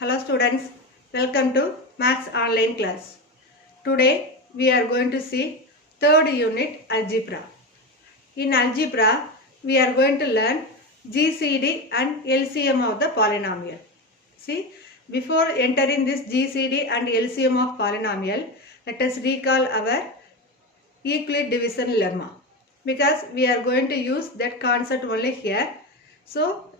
Hello students, welcome to Maths online class. Today we are going to see third unit algebra. In algebra we are going to learn GCD and LCM of the polynomial. See, before entering this GCD and LCM of polynomial, let us recall our Euclid division lemma because we are going to use that concept only here. So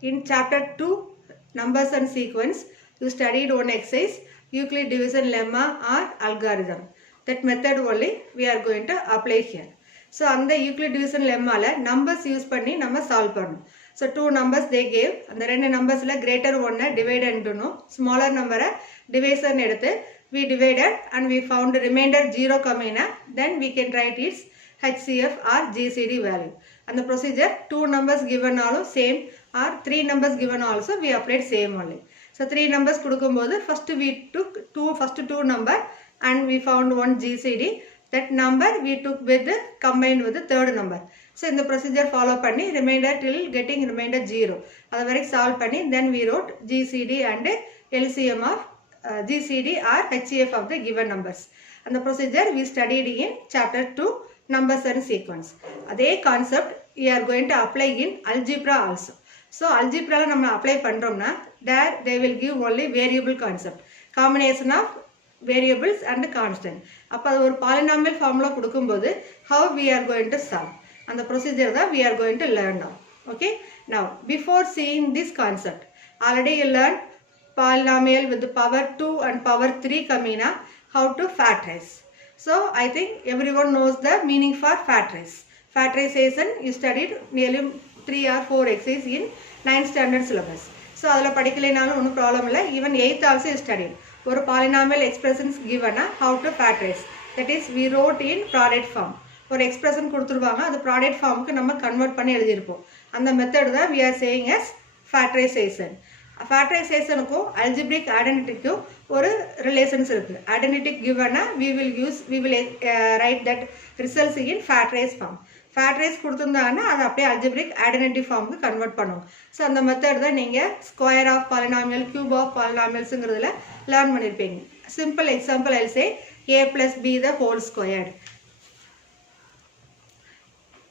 in chapter 2 numbers and sequence you studied one exercise Euclid division lemma or algorithm. That method only we are going to apply here. So on the Euclid division lemma la numbers use பண்ணி நம்ம solve பண்ணணும். So two numbers they gave, அந்த ரெண்டு நம்பர்ஸ்ல greater one divide பண்ணணும், smaller number division எடுத்து we divided and we found remainder 0 coming, then we can write its HCF or GCD value. And the procedure two numbers given also same or three numbers given also we applied same only. So three numbers கொடுக்கும்போது first we took first two number and we found one GCD. That number we took with combined with the third number. So in the procedure follow பண்ணி remainder till getting remainder 0. அது வரைக்கும் solve பண்ணி then we wrote GCD and LCM of GCD or HCF of the given numbers. And the procedure we studied in chapter 2 numbers and sequence. அதே concept we are going to apply in algebra also. So algebra நம்ம apply பண்றோம்னா there they will give only variable concept, combination of variables and constant. அப்ப அது ஒரு polynomial formula கொடுக்கும்போது how we are going to solve, and the procedure that we are going to learn now. Okay, now before seeing this concept already you learned polynomial with the power 2 and power 3 coming, how to factorize. So I think everyone knows the meaning for factorize. Factorization you studied nearly 3 or 4 exercises in 9th standard syllabus. So adala padikkalanalu no problem illa, even 8th also you studied. Or polynomial expressions given how to factorize, that is we wrote in product form. Or expression கொடுத்துருவாங்க, அது product form க்கு நம்ம convert பண்ணி எழுதியிருப்போம். அந்த method தான் we are saying as factorization. Factorization க்கும் algebraic identity க்கும் ஒரு relations இருக்கு. Identity given we will write that results in factorized form. Factorize கொடுத்திருந்தாங்கன்னா அது அப்படியே algebraic identity form க்கு convert பண்ணுவோம். So அந்த method தான் நீங்க square of polynomial, cube of polynomialsங்கிறதுல learn பண்ணிருப்பீங்க. Simple example I'll say a plus b the whole squared.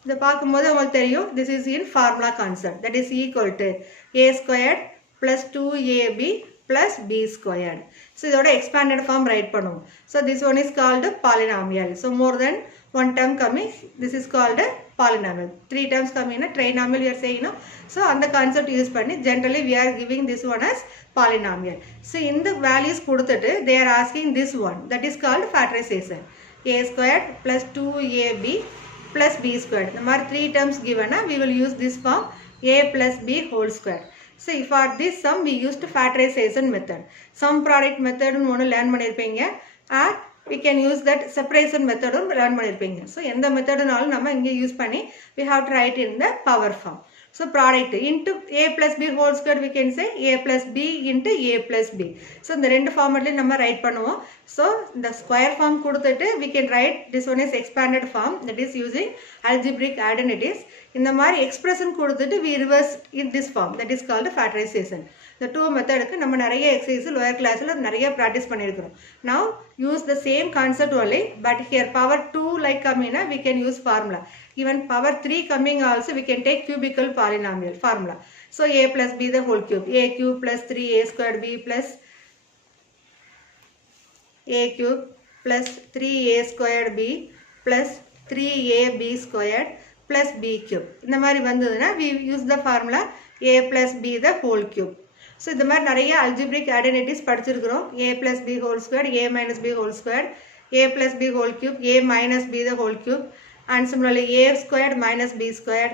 இத பாக்கும்போது உங்களுக்கு தெரியும் this is in formula concept, that is equal to a squared plus 2ab plus b squared. So இதோட expanded form write பண்ணுவோம். So this one is called polynomial. So more than one term coming, this is called a polynomial. Three terms coming, trinomial we are saying, no? So on the concept use பண்ணி generally we are giving this one as polynomial. So in the values கொடுத்துட்டு they are asking this one, that is called factorization. a squared plus 2ab plus b squared. The மாதிரி three terms given, we will use this form a plus b whole squared. So for this sum we used factorization method. Sum product method ஒன்னு learn பண்ணிருப்பீங்க, or we can use that separation method learn பண்ணிருப்பீங்க. So எந்த மெத்தட்னாலும் நம்ம இங்க use பண்ணி we have to write in the power form. So product into a plus b whole square we can say a plus b into a plus b. So இந்த ரெண்டு ஃபார்மட்ல நம்ம right பண்ணுவோம். So the square form கொடுத்துட்டு we can write this one is expanded form, that is using algebraic identities. இந்த மாதிரி expression கொடுத்துட்டு we reverse in this form, that is called factorization. The two methodக்கு நம்ம நிறைய exercise lower classல நிறைய practice பண்ணிருக்கிறோம். Now use the same concept only, but here power 2 like coming, we can use formula. Even power 3 coming also we can take cubical polynomial formula. So a plus b the whole cube, a cube plus 3a squared b plus a cube plus 3a squared b plus 3ab squared plus b cube. இந்த மாதிரி வந்ததுன்னா we use the formula a plus b the whole cube. So இந்த மாதிரி நிறைய algebraic identities படிச்சிருக்கிறோம். a plus b whole squared, a minus b whole squared, a plus b whole cube, a minus b the whole cube, and similarly a squared minus b squared,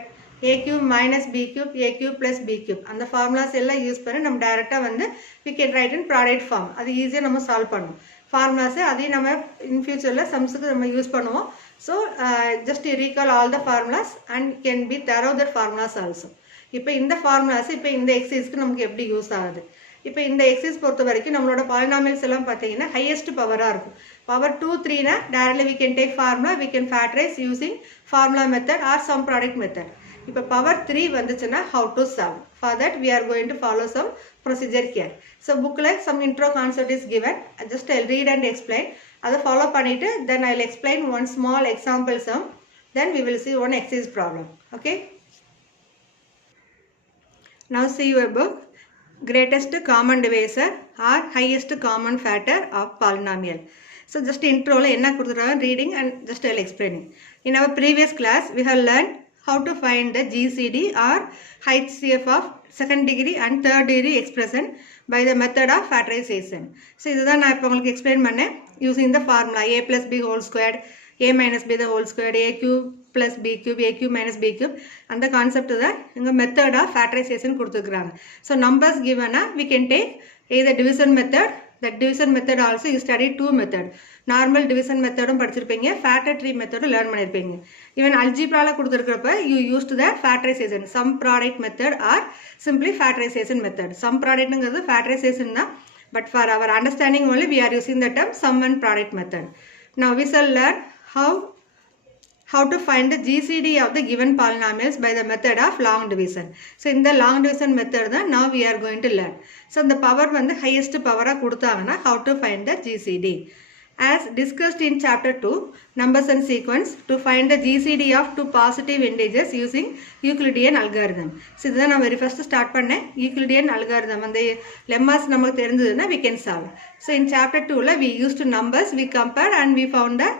a cube minus b cube, a cube plus b cube. அந்த formulas எல்லாம் use பண்ணி நம்ம டைரக்டா வந்து we can write in product form. அது ஈஸியா நம்ம solve பண்ணுவோம். formulas அதே நம்ம in futureல sumsக்கு நம்ம யூஸ் பண்ணுவோம். So just recall all the formulas and can be thorough the formulas also. இப்போ இந்த formulas இப்போ இந்த exerciseக்கு நமக்கு எப்படி யூஸ் ஆகுது? இப்போ இந்த exercise பொறுத்த வரைக்கும் நம்மளோட polynomials எல்லாம் பாத்தீங்கன்னா highest power-ஆ இருக்கும். Power 2 3 னா directly we can take formula, we can factorize using formula method or sum product method. இப்போ power 3 வந்துச்சுன்னா how to solve. For that we are going to follow some procedure here. So bookல some intro concept is given. Just I'll read and explain. அதை follow பண்ணிட்டு then I'll explain one small example sum. Then we will see one exercise problem. Okay. Now see your book. Greatest common divisor or highest common factor of polynomial. So just intro la enna kuduthiranga reading and just I'll explaining. In our previous class we have learned how to find the GCD or HCF of second degree and third degree expression by the method of factorization. So idha na ipo ungalku explain panna using the formula a plus b whole squared, a minus b the whole squared, a cube plus b cube, a cube minus b cube, and the concept is that inga method of factorization kuduthirukanga. So numbers given we can take either division method. That division method also you study two method. Normal division method படிச்சிருப்பீங்க, factor tree method learn பண்ணிருப்பீங்க. Even algebra la கொடுத்திருக்கிறப்ப you used the factorization sum product method or simply factorization method. Sum product ங்கிறது factorization தான், but for our understanding only we are using the term sum and product method. Now we shall learn how to find the GCD of the given polynomials by the method of long division. So in the long division method தான் now we are going to learn. So the power வந்து highest power கொடுத்தாங்கன்னா how to find the GCD. As discussed in chapter 2, numbers and sequence, to find the GCD of two positive integers using Euclidean algorithm. So இதுதான் நான் very first start பண்ணேன். Euclidean algorithm அந்த lemmas நமக்கு தெரிஞ்சதுன்னா we can solve. So in chapter 2 la we used numbers, we compared and we found the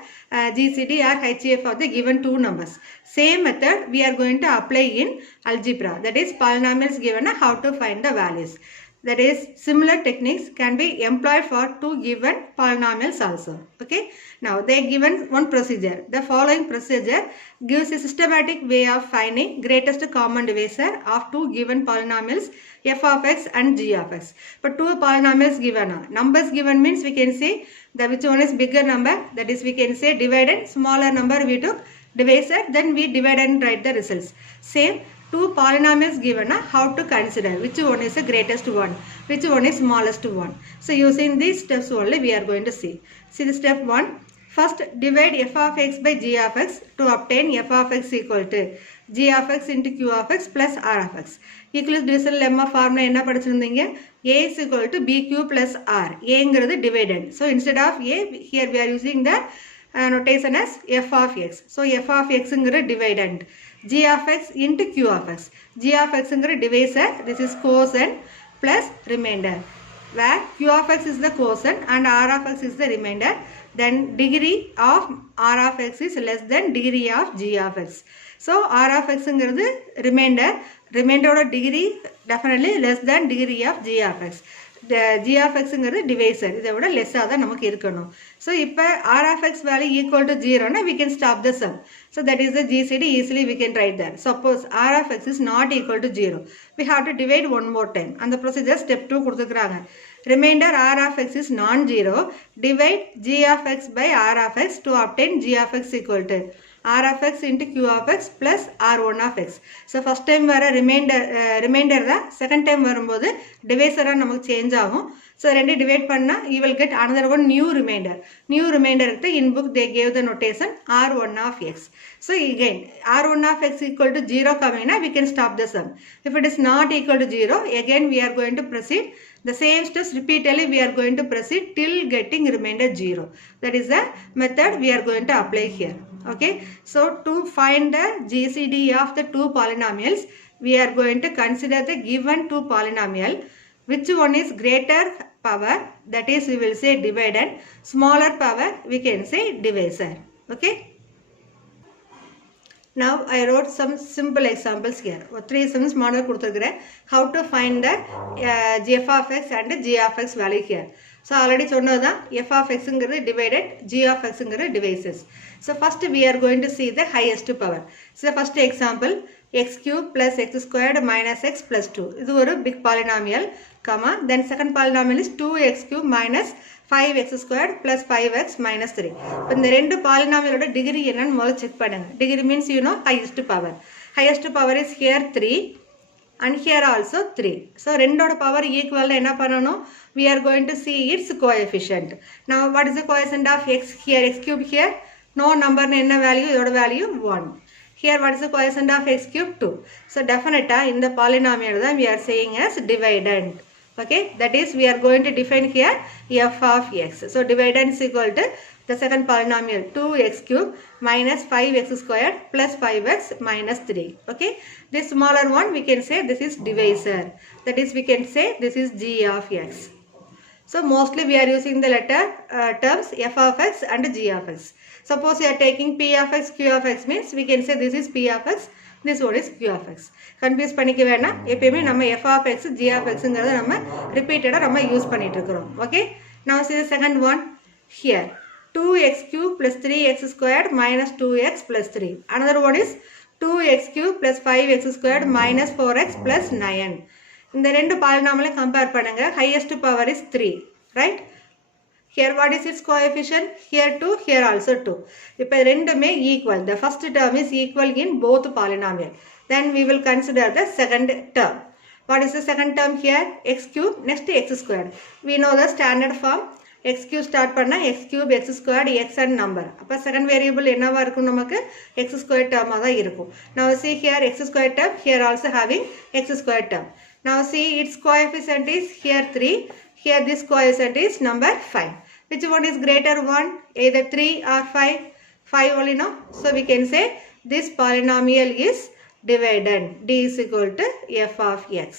GCD or HCF of the given two numbers. Same method we are going to apply in algebra, that is polynomials given how to find the values. That is similar techniques can be employed for two given polynomials also. Okay. Now they given one procedure. The following procedure gives a systematic way of finding greatest common divisor of two given polynomials f of x and g of x. But two polynomials given. Numbers given means we can say the which one is bigger number, that is we can say dividend, smaller number we took divisor, then we divide and write the results. Same. Two polynomials given how to consider which one is the greatest one, which one is smallest one. So using these steps only we are going to see. See the step 1. First divide f of x by g of x to obtain f of x equal to g of x into q of x plus r of x. Euclid's division lemma formula enna padichirundinga, a is equal to b q plus r. A ingradhu dividend. So instead of a here we are using the notation as f of x. So f of x ingradhu dividend. G of x into q of x. G of x ingradhu divisor, this is quotient plus remainder, where q of x is the quotient and r of x is the remainder. Then degree of r of x is less than degree of g of x. So r of x ingradhu remainder oda degree definitely less than degree of g of x. The g of x ingradhu divisor, இதை விட less ஆதான் நமக்கு இருக்கணும். So இப்போ r of x value equal to 0 na we can stop the sum. So that is the GCD, easily we can write that. Suppose r of x is not equal to 0. We have to divide one more time. And the procedure step 2 கொடுத்துக்கிறாங்க. Remainder r of x is non-zero. Divide g of x by r of x to obtain g of x equal to r of x into q of x plus r1 of x. So first time வர remainder தான், second time வரும்போது divisor நமக்கு change ஆகும். So ரெண்டு divide பண்ணா you will get another one new remainder. New remainder in book they gave the notation r1 of x. So again r1 of x equal to 0 coming na we can stop the sum. If it is not equal to 0, again we are going to proceed the same steps repeatedly, we are going to proceed till getting remainder 0. That is the method we are going to apply here. Okay. So to find the GCD of the two polynomials, we are going to consider the given two polynomial. Which one is greater power, that is we will say dividend, smaller power we can say divisor. Okay. Now I wrote some simple examples here. 3 sums model கொடுத்திருக்கிறேன். How to find the f of x and g of x value here. So already சொன்னதுதான் f of x ங்கிறது divided, g of x ங்கிறது divisors. So first we are going to see the highest power. So the first example x cube plus x squared minus x plus 2. இது ஒரு big polynomial, comma, then second polynomial is 2x cube minus 5x squared plus 5x minus 3. இப்போ இந்த ரெண்டு polynomial ஓட degree என்னன்னு முதல்ல check பண்ணுங்க. Degree means you know highest power. Highest power is here 3 and here also 3. So ரெண்டோட power equal என்ன பண்ணணும்? We are going to see its coefficient. Now what is the coefficient of x here? X cube here? No number என்ன value? இதோட value 1. Here what is the quotient of x cube? 2. So definitely in the polynomial that we are saying as dividend. Okay, that is we are going to define here f of x. So dividend is equal to the second polynomial 2x cube minus 5x squared plus 5x minus 3. Okay, this smaller one we can say this is divisor. That is we can say this is g of x. So mostly we are using the letter terms f of x and g of x. Suppose you are taking p of x, q of x means we can say this is p of x, this one is q of x. Confuse பண்ணிக்க வேணாம். எப்பவுமே நம்ம f of x, g of x ங்கறத நம்ம repeated நம்ம use பண்ணிட்டு இருக்கோம். Okay? Now see the second one here. 2x cube plus 3x squared minus 2x plus 3. Another one is 2x cube plus 5x squared minus 4x plus 9. இந்த ரெண்டு பாலினாமியலை compare பண்ணுங்க. Highest power is 3, right? Here what is its coefficient? Here 2, here also 2. இப்போ ரெண்டுமே equal. The first term is equal in both polynomial. Then we will consider the second term. What is the second term here? X cube, next x squared. We know the standard form. X cube start பண்ணா x cube, x squared, x and number. அப்ப second variable என்னவா இருக்கும் நமக்கு? X squared term தான் இருக்கும். Now see here x squared term, here also having x squared term. Now see its coefficient is here 3, here this coefficient is number 5. Which one is greater one? Either 3 or 5? 5 only, no? So we can say this polynomial is dividend. D is equal to f of x.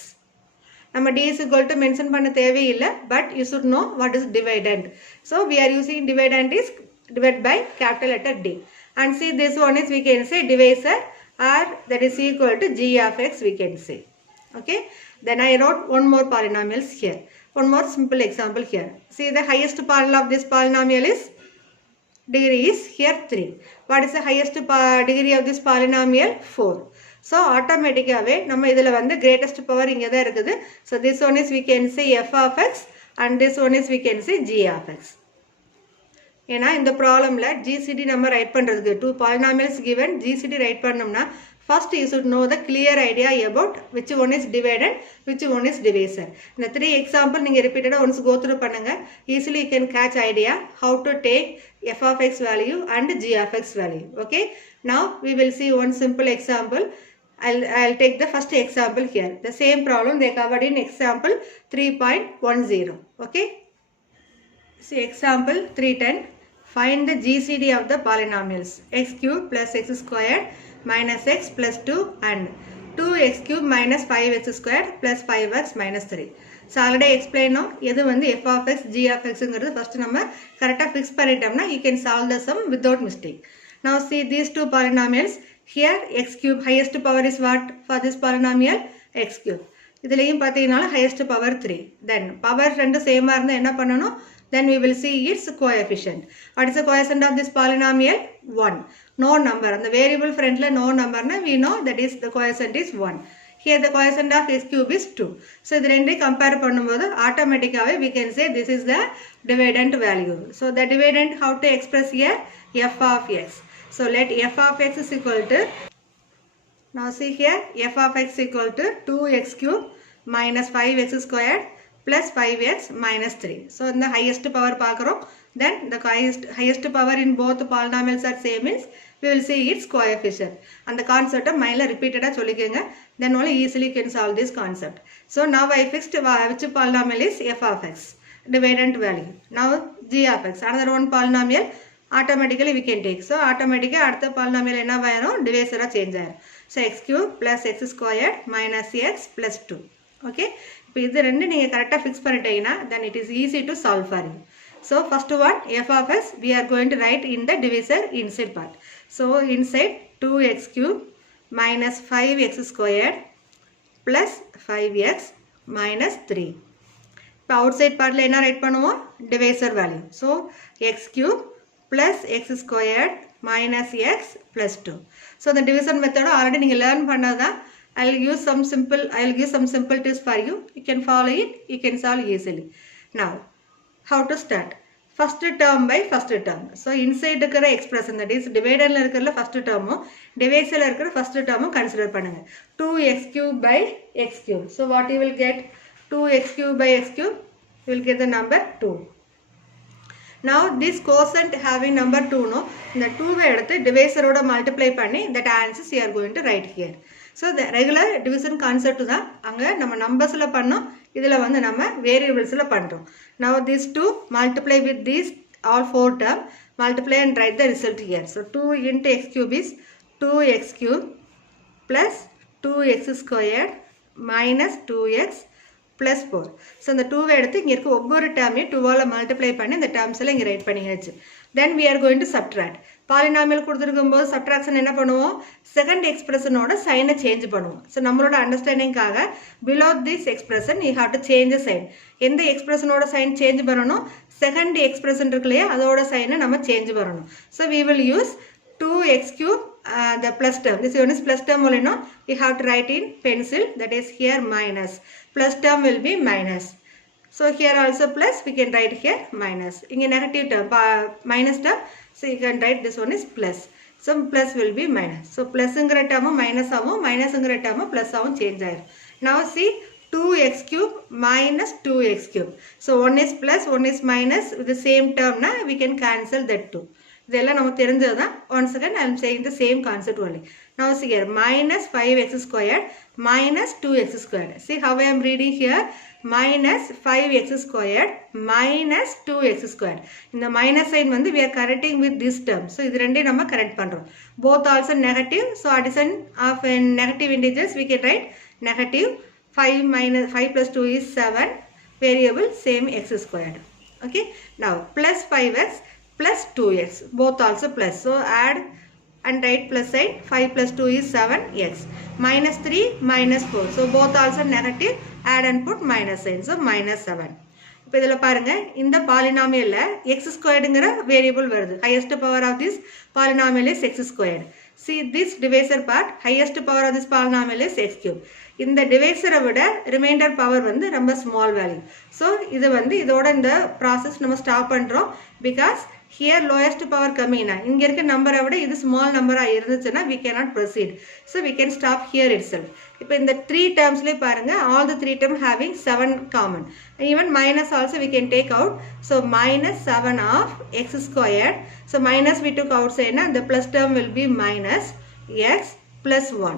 நம்ம d is equal to mention பண்ண தேவையில்லை, but you should know what is dividend. So we are using dividend is divided by capital letter D. And see this one is we can say divisor, or that is equal to g of x we can say. Okay, then I wrote one more polynomials here. One more simple example here. See the highest polynomial of this polynomial is degree is here 3. What is the highest degree of this polynomial? 4. So automatically நம்ம இதில வந்து greatest power இங்க தான் இருக்குது. So this one is we can say f of x and this one is we can say g of x. ஏனா இந்த ப்ராப்ளம்ல GCD நம்ம right பண்றதுக்கு two polynomials given GCD right பண்ணோம்னா first you should know the clear idea about which one is dividend, which one is divisor. இந்த 3 example நீங்க repeated once go through பண்ணுங்க. Easily you can catch idea how to take f of x value and g of x value. Okay, now we will see one simple example. I'll take the first example here. The same problem they covered in example 3.10. Okay, see example 310. Find the GCD of the polynomials x cube plus x squared minus x plus 2 and 2x cube minus 5x squared plus 5x minus 3. So already explain now எது வந்து f of x, g of x ங்கிறது first நம்ம கரெக்ட்டா fix பண்ணிட்டோம்னா you can solve the sum without mistake. Now see these two polynomials. Here x cube highest power is what for this polynomial? X cube. இதுலயும் பாத்தீங்கனா highest power 3. Then power ரெண்டு சேமா இருந்தா என்ன பண்ணனும்? Then we will see its coefficient. What is the coefficient of this polynomial? 1. No number. On the variable front no number na we know that is the coefficient is 1. Here the coefficient of x cube is 2. So இது ரெண்டை compare பண்ணும்போது automatically we can say this is the dividend value. So the dividend how to express here? F of x. So let f of x is equal to, now see here f of x equal to 2x cube minus 5x squared plus 5x minus 3. So in the highest power பார்க்கிறோம். Then the highest power in both polynomials are same means we will see its coefficient. And the concept of mindla repeated சொல்லிக்கங்க. Then only easily can solve this concept. So now I fixed which polynomial is f of x. Dividend value. Now g of x. Another one polynomial automatically we can take. So automatically அடுத்த polynomial என்ன ஆயிரும்? Divisor change ஆயிரும். So x cube plus x squared minus x plus 2. Okay. இப்போ இது ரெண்டு நீங்க கரெக்ட்டா fix பண்ணிட்டீங்கன்னா then it is easy to solve for you. So first one f of x we are going to write in the divisor inside part. So inside 2x cube minus 5x squared plus 5x minus 3. இப்போ outside partல என்ன right பண்ணுவோம்? Divisor value. So x cube plus x squared minus x plus 2. So the division method already நீங்க learn பண்ணதா. I'll give some simple tips for you. You can follow it. You can solve easily. Now, how to start? First term by first term. So inside இருக்கிற expression that is dividerல இருக்கிற first term, divisorல இருக்கிற first term consider பண்ணுங்க. 2x cube by x cube. So what you will get? 2x cube by x cube. You will get the number 2. Now this quotient having number 2 no, இந்த 2 எடுத்து divisor ஓட multiply பண்ணி that answers you are going to write here. So the regular division concept தான் அங்க நம்ம நம்பர்ஸ்ல பண்ணோம், இதுல வந்து நம்ம வேரியபிள்ஸ்ல பண்றோம். Now these 2 multiply with these all 4 term, multiply and write the result here. So 2 into x cube is 2x cube plus 2x squared minus 2x plus 4. So இந்த 2 எடுத்து இங்க இருக்க ஒவ்வொரு டேர்மையும் 2 ஆல மல்டிப்ளை பண்ணி இந்த டேர்ம்ஸ் எல்லாம் இங்க ரைட் பண்ணியாச்சு. Then we are going to subtract. Polynomial கொடுத்திருக்கும்போது சப்ட்ராக்ஷன் என்ன பண்ணுவோம், செகண்ட் எக்ஸ்பிரஷனோட சைனை சேஞ்ச் பண்ணுவோம். ஸோ நம்மளோட அண்டர்ஸ்டாண்டிங்காக below this expression you have to change sign. எந்த எக்ஸ்பிரஷனோட சைன் சேஞ்ச் பண்ணணும், செகண்ட் எக்ஸ்பிரஷன் இருக்கு இல்லையா அதோட சைனை நம்ம சேஞ்ச் பண்ணணும். So we will use 2x cube the plus term. This one is plus term only, no? You have to write in pencil, that is here minus. Plus term will be minus. So here also plus, we can write here minus. In a negative term, minus term, so you can write this one is plus. So plus will be minus. So plus ingre term minus avum, minus ingre term plus avum change aayir. Now see 2x cube minus 2x cube. So one is plus, one is minus with the same term na, we can cancel that too. இதெல்லாம் நமக்கு தெரிஞ்சது தான். Once again I am saying the same concept only. Now see here minus 5x squared minus 2x squared. See how I am reading here, minus 5x squared minus 2x squared. இந்த minus sign வந்து we are correcting with this term. So இது ரெண்டையும் நம்ம correct பண்றோம். Both also negative. So addition of negative integers we can write negative 5 plus 2 is 7. Variable same x squared. Okay. Now plus 5x plus 2x, both also plus. So add and write plus sign. 5 plus 2 is 7x. Minus 3 minus 4. So both also negative. Add and put minus sign. So minus 7. இப்போ இதில் பாருங்க, இந்த பாலினாமியல்ல x ஸ்கொயர்டுங்கிற variable வருது. highest power of this polynomial is x squared. See this divisor part, highest power of this polynomial is x cube. இந்த டிவைசரை விட reminder power வந்து ரொம்ப small value. So இது வந்து இதோட இந்த ப்ராசஸ் நம்ம ஸ்டாப் பண்ணுறோம். பிகாஸ் ஹியர் லோயஸ்ட் பவர் கம்மினா இங்கே இருக்க நம்பரை விட இது ஸ்மால் நம்பராக இருந்துச்சுன்னா we cannot proceed. So we can stop here itself. இப்போ இந்த 3 டேர்ம்ஸ்லேயே பாருங்க, all the 3 terms having 7 common. Even minus also we can take out. So minus 7 of x squared. So minus we took outside na, the plus term will be minus x plus 1.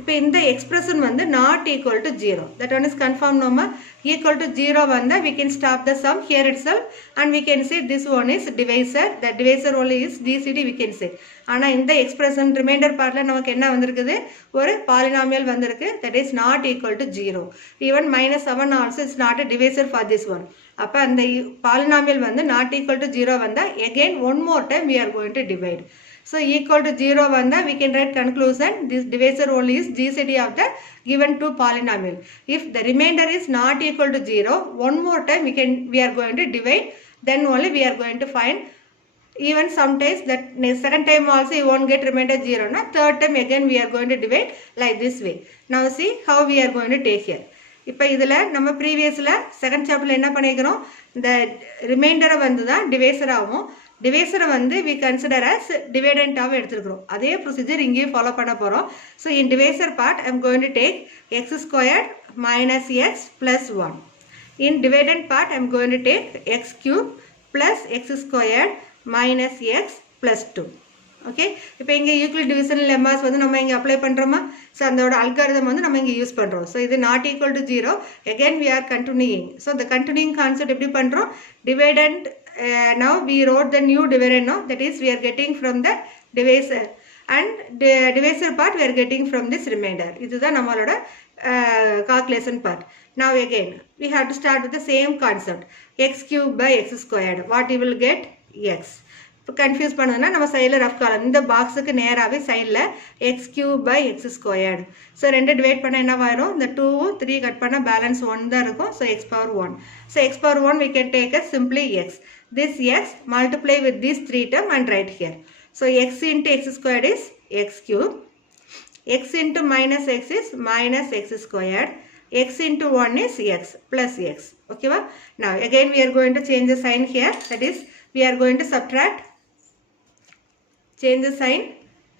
இப்போ இந்த expression வந்து not equal to 0. That one is confirmed no ma. Equal to 0 வந்தா we can stop the sum here itself and we can say this one is divisor. The divisor only is GCD we can say. ஆனா இந்த expression reminder பார்ட்ல நமக்கு என்ன வந்திருக்குது, ஒரு polynomial வந்திருக்கு, that is not equal to 0. Even minus 7 also is not a divisor for this one. அப்ப அந்த பாலினாமியல் வந்து not equal to 0 வந்தா again one more time we are going to divide. So equal to 0 vanda, we can write conclusion, this divisor only is GCD of the given two polynomial. If the remainder is not equal to 0, one more time we are going to divide, then only we are going to find. Even sometimes that second time also you won't get remainder 0, na? Third time again we are going to divide like this way. Now see how we are going to take here. இப்போ இதில் நம்ம ப்ரீவியஸில் second சாப்டரில் என்ன பண்ணிக்கிறோம், இந்த ரிமைண்டரை வந்து தான் divisor ஆகும். டிவைசரை வந்து we consider as டிவைடண்டாக எடுத்துருக்கிறோம். அதே ப்ரொசீஜர் இங்கேயும் ஃபாலோ பண்ண போகிறோம். So in divisor part I am going to take X squared minus X plus 1. In dividend part I am going to take X cube plus X squared minus X plus 2. Okay, இப்போ இங்கே Euclid division லெம்மாஸ் வந்து நம்ம இங்கே apply பண்ணுறோமா. So அதோட algorithm வந்து நம்ம இங்கே யூஸ் பண்ணுறோம். ஸோ இது not equal to 0. Again we are continuing. So இந்த கண்டினியூயிங் கான்செப்ட் எப்படி பண்ணுறோம், dividend now we wrote the new dividend now, that is we are getting from the divisor and divisor part we are getting from this remainder. This is நம்மளோட calculation part. Now again we have to start with the same concept, x cube by x squared. What you will get, x. இப்போ confuse பண்ணதுன்னா நம்ம சைடில் rough column இந்த பாக்ஸுக்கு நேராகவே சைடில் x cube by x squared. So ரெண்டு divide பண்ண என்ன வரும், இந்த 2 3 கட் பண்ண பேலன்ஸ் 1 தான் இருக்கும். So X power 1. So X power 1 we can take as simply x. This x multiply with these 3 term and write here. So x into x squared is x cube. X into minus x is minus x squared. X into 1 is x plus x. Okay va? Now again we are going to change the sign here. That is we are going to subtract. Change the sign.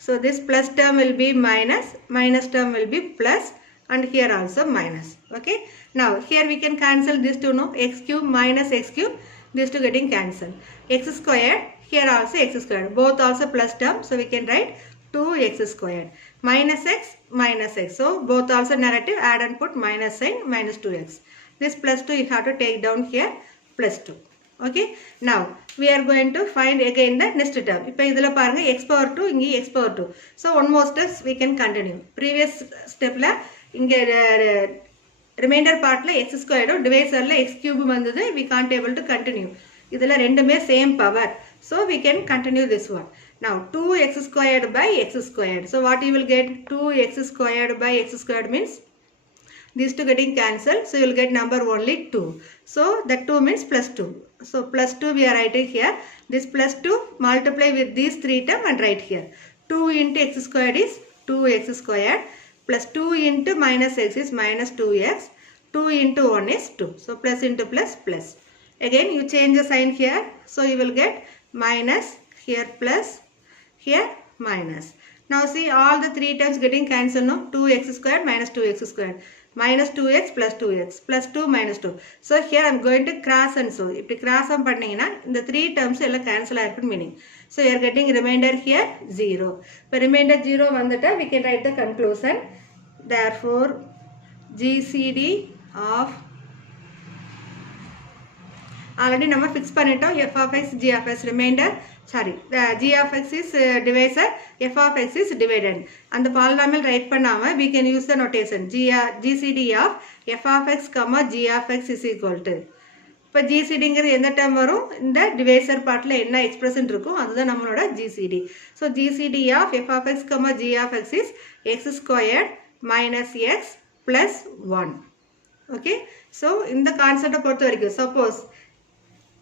So this plus term will be minus, minus term will be plus, and here also minus. Okay. Now here we can cancel this two, no, x cube minus x cube. these two getting cancelled. X squared, here also x squared, both also plus term, so we can write 2x squared. Minus x, so both also negative, add and put minus sign, minus 2x. This plus 2 you have to take down here, plus 2. Okay, now we are going to find again the next term. இப்போ இதில பாருங்க x power 2 இங்கே x power 2. So one more steps we can continue. Previous stepல இங்கே remainder partல x squared divisorல x cube வந்தது, we can't able to continue. இதில ரெண்டுமே same power. So we can continue this one. Now 2x squared by x squared. So what you will get? 2x squared by x squared means these two getting cancelled, so you will get number only 2. So that 2 means plus 2. So plus 2 we are writing here. This plus 2 multiply with these 3 term and write here. 2 into x squared is 2x squared plus 2 into minus x is minus 2x. 2 into 1 is 2. So plus into plus plus. Again you change the sign here. So you will get minus, here plus, here minus. Now see all the 3 terms getting cancelled, no? 2x squared minus 2x squared. Minus 2x plus 2x plus 2 minus 2. So here I am going to cross and so. If you cross on pannina, the 3 terms will cancel our meaning. So you are getting remainder here 0. But remainder 0 vandata, we can write the conclusion. Therefore, GCD of already number fix பண்ணிட்டோம். f of x, g of x remainder. Sorry, the g of x is divisor, f of x is dividend. And the polynomial write பண்ணாம we can use the notation GCD of f of x, g of x is equal to. இப்போ GCDங்கிறது எந்த term வரும்? இந்த divisor partல என்ன expression இருக்கும் அதுதான் நம்மளோட GCD. So GCD of f of x, g of x is x squared minus x plus 1. Okay, so இந்த concept பொறுத்த வரைக்கும் suppose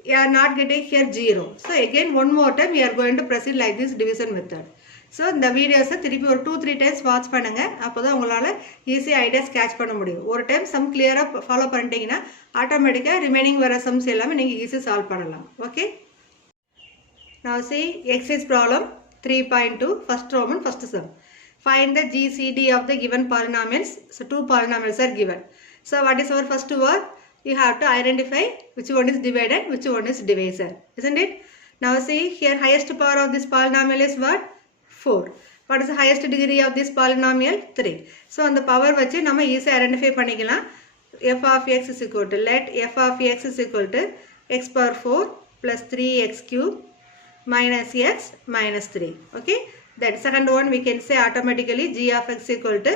you are not getting here 0. So again one more time we are going to proceed like this division method. So இந்த videos திருப்பி ஒரு 2-3 times watch பண்ணுங்க. அப்போதான் உங்களால easy ideas catch பண்ண முடியும். ஒரு time sum clear follow பண்ணிட்டீங்கன்னா automatically remaining வர sums எல்லாமே நீங்க easy solve பண்ணலாம். Okay. Now see exercise problem 3.2 first Roman first sum. Find the GCD of the given polynomials. So 2 polynomials are given. So what is our first work? You have to identify which one is dividend, which one is divisor, isn't it? Now see here highest power of this polynomial is what? 4. What is the highest degree of this polynomial? 3. So on the power வச்சு நம்ம easy identify பண்ணிக்கலாம். f of x is equal to, let f of x is equal to x power 4 plus 3x cube minus x minus 3. Okay. That second one we can say automatically g of x equal to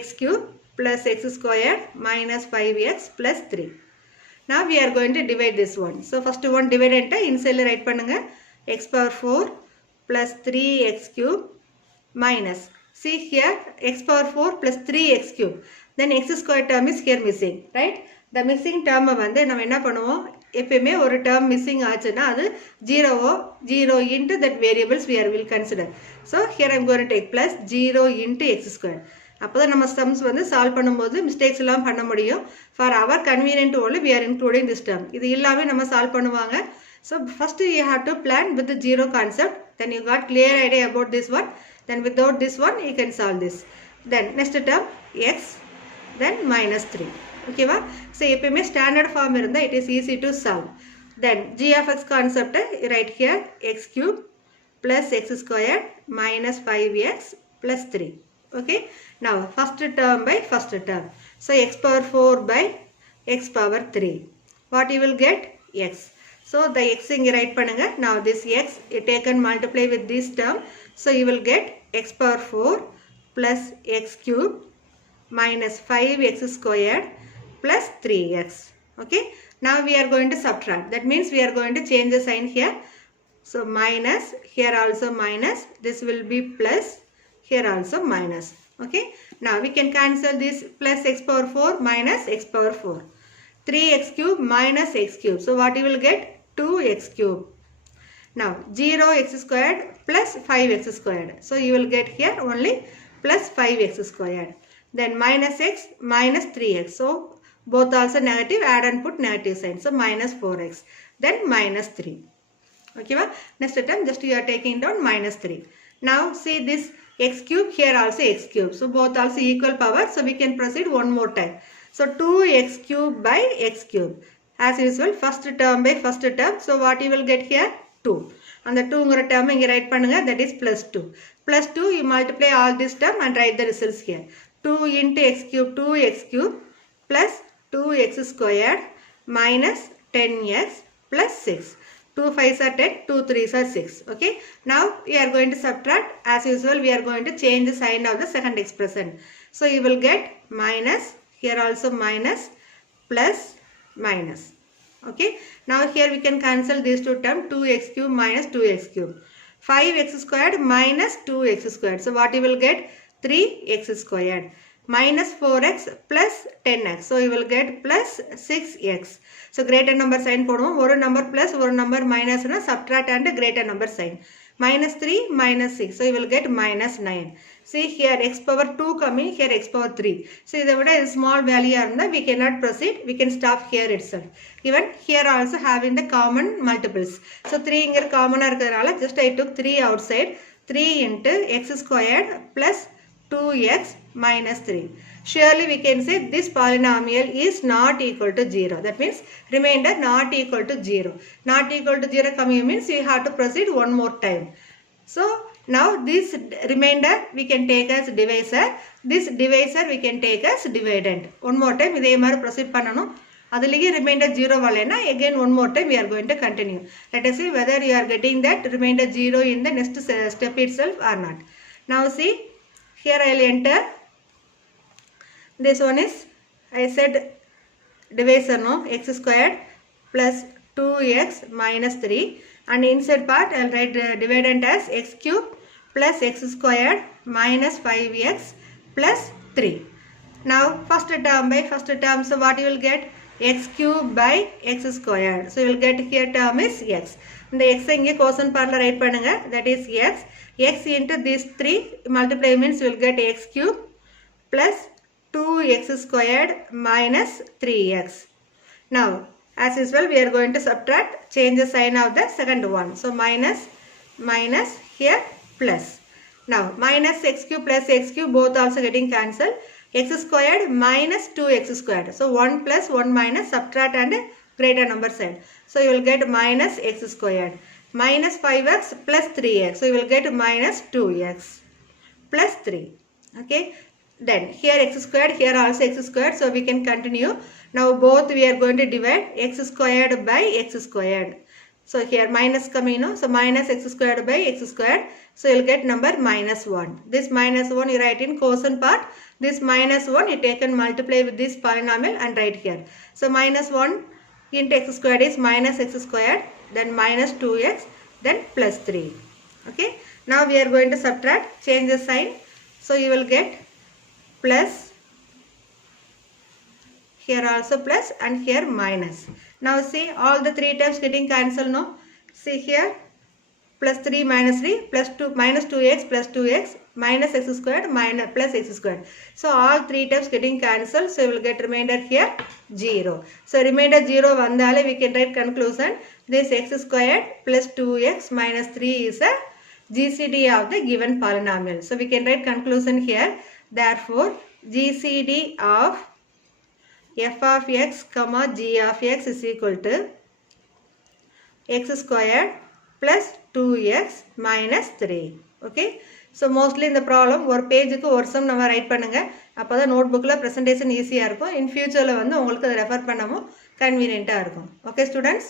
x cube plus x squared minus 5x plus 3. Now we are going to divide this one. So first one dividend inside write பண்ணுங்க x power 4 plus 3x cube minus. See here x power 4 plus 3x cube. Then x squared term is here missing, right? The missing term வந்து நம்ம என்ன பண்ணுவோம்? எப்பவுமே ஒரு term missing ஆச்சுன்னா அது 0 into that variables we will consider. So here I am going to take plus 0 into x squared. அப்போதான் நம்ம sums வந்து சால்வ் பண்ணும்போது மிஸ்டேக்ஸ் எல்லாம் பண்ண முடியும். For our convenient only we are including this term. இது எல்லாமே நம்ம சால்வ் பண்ணுவாங்க. So first you have to plan with the zero concept. Then you got clear idea about this one. Then without this one you can solve this. Then next term x. Then minus 3. Okay va? So எப்பவுமே standard form இருந்தா it is easy to solve. Then g of x concept right here x cube plus x squared minus 5x plus 3. Okay. Now first term by first term. So x power 4 by x power 3. What you will get? X. So the x இங்க write பண்ணுங்க. Now this x you take and multiply with this term. So you will get x power 4 plus x cube minus 5x squared plus 3x. Okay. Now we are going to subtract. That means we are going to change the sign here. So minus, here also minus. This will be plus. Here also minus. Okay. Now we can cancel this plus x power 4 minus x power 4. 3x cube minus x cube. So what you will get? 2x cube. Now 0x squared plus 5x squared. So you will get here only plus 5x squared. Then minus x minus 3x. So both also negative, add and put negative sign. So minus 4x. Then minus 3. Okay. Next term just you are taking down minus 3. Now see this x cube, here also x cube. So both also equal power. So we can proceed one more time. So 2x cube by x cube. as usual first term by first term. So what you will get here? 2. And the 2 term inge write pannunga, that is plus 2. Plus 2 you multiply all this term and write the results here. 2 into x cube, 2x cube plus 2x squared minus 10x plus 6. 2 5s are 10, 2 3s are 6. Okay. Now we are going to subtract. As usual we are going to change the sign of the second expression. So you will get minus, here also minus, plus minus. Okay. Now here we can cancel these two terms, 2x cube minus 2x cube. 5x squared minus 2x squared. So what you will get? 3x squared minus 4x plus 10x. So you will get plus 6x. So greater number sign போடுவோம். ஒரு number plus ஒரு number minus na subtract and greater number sign. Minus 3 minus 6. So you will get minus 9. See here x power 2 coming, here x power 3. So இதை விட small value இருந்தா we cannot proceed. We can stop here itself. Even here also having the common multiples. So 3 இங்க common இருக்கிறதுனால just I took 3 outside. 3 into x squared plus 2x minus 3. Surely we can say this polynomial is not equal to 0. That means remainder not equal to 0. Not equal to 0 coming means we have to proceed one more time. So now this remainder we can take as divisor. This divisor we can take as dividend. One more time இதே மாதிரி proceed பண்ணனும். அதிலேயே remainder 0 வரலைனா again one more time we are going to continue. Let us see whether you are getting that remainder 0 in the next step itself or not. Now see, here I will enter. This one is, I said divisor no, x squared plus 2x minus 3, and inside part I will write dividend as x cube plus x squared minus 5x plus 3. Now first term by first term, so what you will get? X cube by x squared. So you will get here term is x. The x inge quotient part la write pannunga, that is x. X into these 3 multiply means you will get x cube plus 2x squared minus 3x. Now as usual we are going to subtract, change the sign of the second one. So minus, minus, here plus. Now minus x cube plus x cube both also getting cancelled. X squared minus 2x squared. So 1 plus 1 minus, subtract and greater number sign. So you will get minus x squared minus 5x plus 3x. So you will get minus 2x plus 3. Okay. Then here x squared, here also x squared. So we can continue. Now both we are going to divide x squared by x squared. So here minus coming, no? So minus x squared by x squared. So you will get number minus 1. This minus 1 you write in quotient part. This minus 1 you take and multiply with this polynomial and write here. So minus 1 into x squared is minus x squared. Then minus 2x. Then plus 3. Okay. Now we are going to subtract. Change the sign. So you will get plus, here also plus, and here minus. Now see all the 3 terms getting cancelled, no? See here plus 3 minus 3 plus 2 minus 2x plus 2x minus x squared minus plus x squared. So all 3 terms getting cancelled. So you will get remainder here 0. So remainder 0 vandale we can write conclusion. This x squared plus 2x minus 3 is a GCD of the given polynomial. So we can write conclusion here. Therefore GCD of f of x comma g of x is equal to x squared plus 2x minus 3. Okay. So mostly in the problem ஒரு பேஜுக்கு ஒரு some நம்ம right பண்ணுங்க. அப்பதான் நோட்புக்ல presentation ஈஸியா இருக்கும். In futureல வந்து உங்களுக்கு ரெஃபர் பண்ணவும் கன்வீனியன்ட்டா இருக்கும். Okay students.